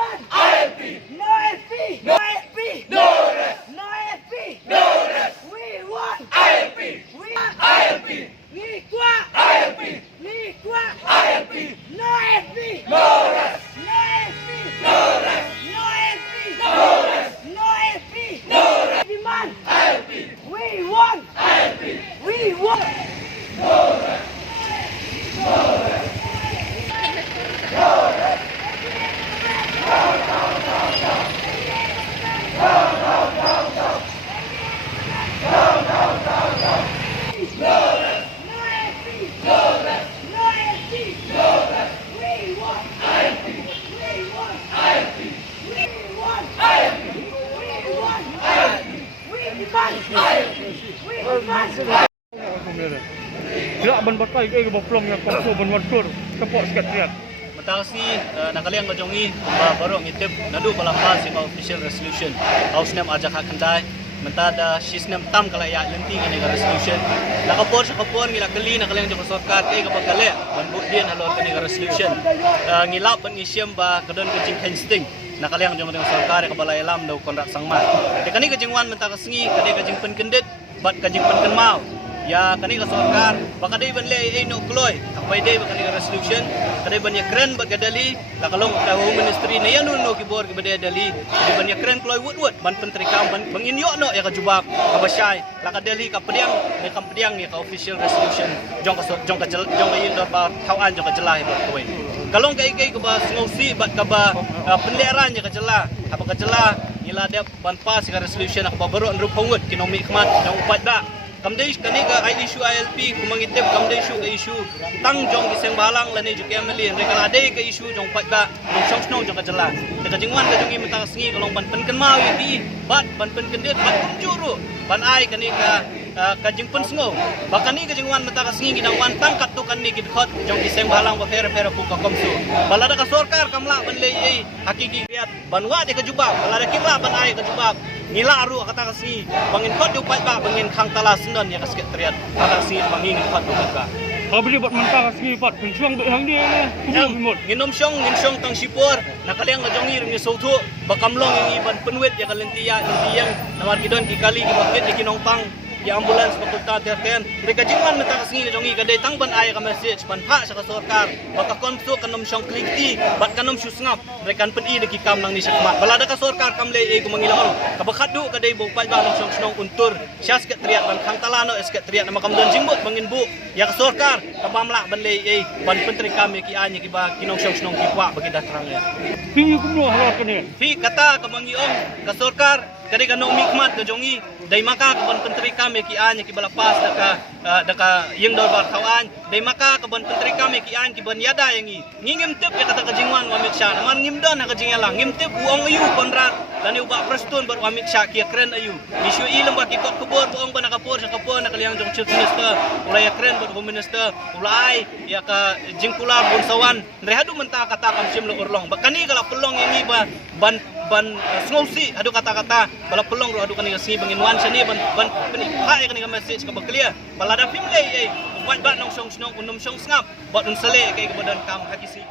want ILP. No LP. No LP. No rest. No LP. No rest. We want ILP. We want ILP. Ni kuat ILP. Ni kuat ILP. No LP. No rest. No LP. No rest. No LP. No rest. No LP. No rest. Demand ILP. We want ILP. We want no rest. No rest. No rest. Tidak ban-batai ke baplom yang kongso ban-ban-sur kepok sekretariat. Matasi nakaliang kajongi baru ngitip nadu balapa si official resolution. House name ajak hak kendai mentada sistem tam kala ya lenti ngene resolution. Nakapor sa kapor ngila kali nakaliang jong sarkar ke kapagale banbu dia nalor kani resolution. Ngilap pengisyam ba kadon kecing hensting nakaliang jong sarkar ka balai alam do kontrak sangma. De kani kejingwan mentaka sengi kade kejing penkendit bat kejing penkenmau. Ya kani ka sarkar bakadai ban le ai no kloy tapai dei bakani resolution kadai ban ya kren bat gadali lakalong ka home ministry na yan no kibor ke badai dali di ban ya kren kloy wut ban penteri kam ban bangin yo no ya ka jubak ka basyai lakadali ka pediang ni kam pediang ni ka official resolution jong ka yin do ba thawan jong ka jelai ba koi kalong kai kai ka ba ngosi bat ka ba penleran ya ka jela apa ka jela ila dia ban pas ka resolution ka baru rup pengut kinomi khmat jong upat ba kamdai kani ka issue ILP kumangitip kamdai issue tang jong giseng balang lani ju kemeli rekala dei ka issue jong patba jong song snow jong ka jela de ka jingwan ka jong imta sengi kalong ban pen mau yi bat ban pen kendit bat juru ban ai kani ka jing pen sngo bakani ka jingwan mata ka sengi gidang wan tang kat tu kan ni gid khot jong giseng balang ba fere pu ka komsu balada ka sarkar kamla ban le ei hakiki riat ban wa de ka jubak balada kimla ban ai ka jubak ngila aru kata kasi bangin khot du pai ba bangin khang tala sendon ya kasket triat kata kasi bangin khot du ka Abli bat mentah kasi bat pencuang be hang dia ni. Nginom syong tang sipor nakaliang ngajongi ring sautu bakamlong yang iban penwet ya kalentiya yang namar kidon kikali ki bakit ki kinongpang ya ambulans fakulta terten mereka jingan mata kasingi jongi kadai tang ban ay ka message ban pha sa sarkar baka konso kanom syong klikti bat kanom syusngap mereka pen i de kam nang ni sakmat balada ka sarkar kam le e kumangilong kabakhadu kadai bo pai ba syong snong untur syas ke triat ban khang talano es ke triat nama kam don jingbut bangin bu ya ka sarkar kabamla ban le e ban pentri kami ki anya ki ba kinong syong snong ki kwa bagi dah terang ya Pi kumno halal kene. fi kata kamangiong ka sarkar kadai kanong mikmat ka jongi dai maka kaban penteri kami ki anya ki balapas daka yang dor bar kawan dai maka kaban penteri kami ki anya ki ban yada yangi ngim tip ya kata kajingwan wamit sha man ngim don ha kajingala ngim tip uong ayu konrat dan uba prestun bar wamit sha ki kren ayu isu ilem ba ki kot kubur uong ba nakapur sa kapur nakaliang jong chief minister ulai kren bar home minister ulai ya ka jingkula bonsawan rehadu mentah kata kam sim lo urlong bakani kala pelong yangi ba ban snowsi adu kata-kata bala pelong ro adu kani si bangin wan sani ban ha ya kani message ka baklia balada pimlei ai wat ba nong song snong unum song snap bot un sale kai ke badan kam hakisi